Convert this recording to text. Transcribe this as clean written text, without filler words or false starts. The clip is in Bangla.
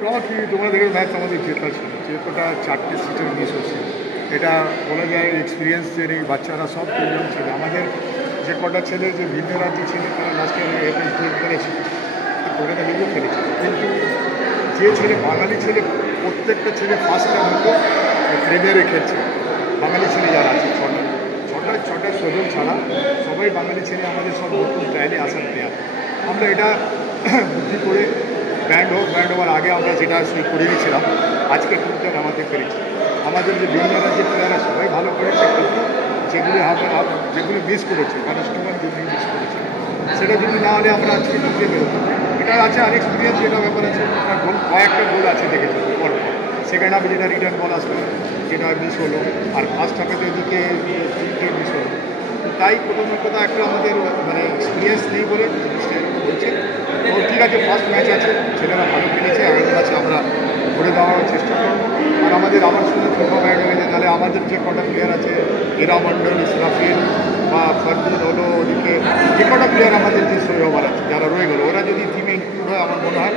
ট্রফি তোমরা দেখে ম্যাচ আমাদের জেতা ছিল, যেহেতুটা 4টে সিটের মিস হচ্ছে, এটা বলা যায় এক্সপিরিয়েন্সের এই বাচ্চারা সব প্রয়োজন ছিল। আমাদের যে কটা ছেলে যে ভিন্ন রাজ্যে ছেলে তারা লাস্টে এফএস খেলেছে, কলকাতা লিগেও খেলেছে, কিন্তু যে ছেলে বাঙালি ছেলে প্রত্যেকটা ছেলে ফার্স্ট টাইম হতো প্রিমিয়ারে খেলছে। বাঙালি ছেলে যারা আছে ছটা 6 জন ছাড়া সবাই বাঙালি ছেলে, আমাদের সব নতুন ট্রায়ালে আসার প্লেয়ার। আমরা এটা বুদ্ধি করে ব্যান্ড হওয়ার আগে আমরা যেটা সেই করে দিয়েছিলাম, আজকে টুর্নামেন্ট আমাদের পেরেছি। আমাদের যে বিভিন্ন রাজ্যের প্লেয়াররা সবাই ভালো করেছে, কিন্তু যেগুলো মিস করেছে মানে স্টুডেন্ট যদি মিস করেছে, সেটা যদি না হলে আমরা আজকে জিতে বেরোতাম। এটা আছে আর এক্সপিরিয়েন্স, যেটা ব্যাপার আছে কয়েকটা গোল আছে দেখেছি পর সেকেন্ড হাফে যেটা রিটার্ন বল আসলো যেটা মিস হলো, আর ফার্স্ট হাফে তো এদিকে 3টে মিস হলো। তাই কোনো কথা একটু আমাদের মানে এক্সপিরিয়েন্স নেই বলে জিনিসটা এরকম হচ্ছে। তো ঠিক আছে, ফার্স্ট ম্যাচ আছে, ছেলেরা ভালো খেলেছে, আগামী ম্যাচে আমরা ঘুরে দেওয়ার চেষ্টা করবো। আর আমাদের আমার সঙ্গে প্রথম হয়ে গেছে, তাহলে আমাদের যে কটা প্লেয়ার আছে, এরা মণ্ডল, ইসরাফিল বা ফরদুল হলো, ওদিকে যে কটা প্লেয়ার আমাদের যে সই হবার আছে যারা রয়ে গেলো, ওরা যদি টিমে ইনক্লুড হয় আমার মনে হয়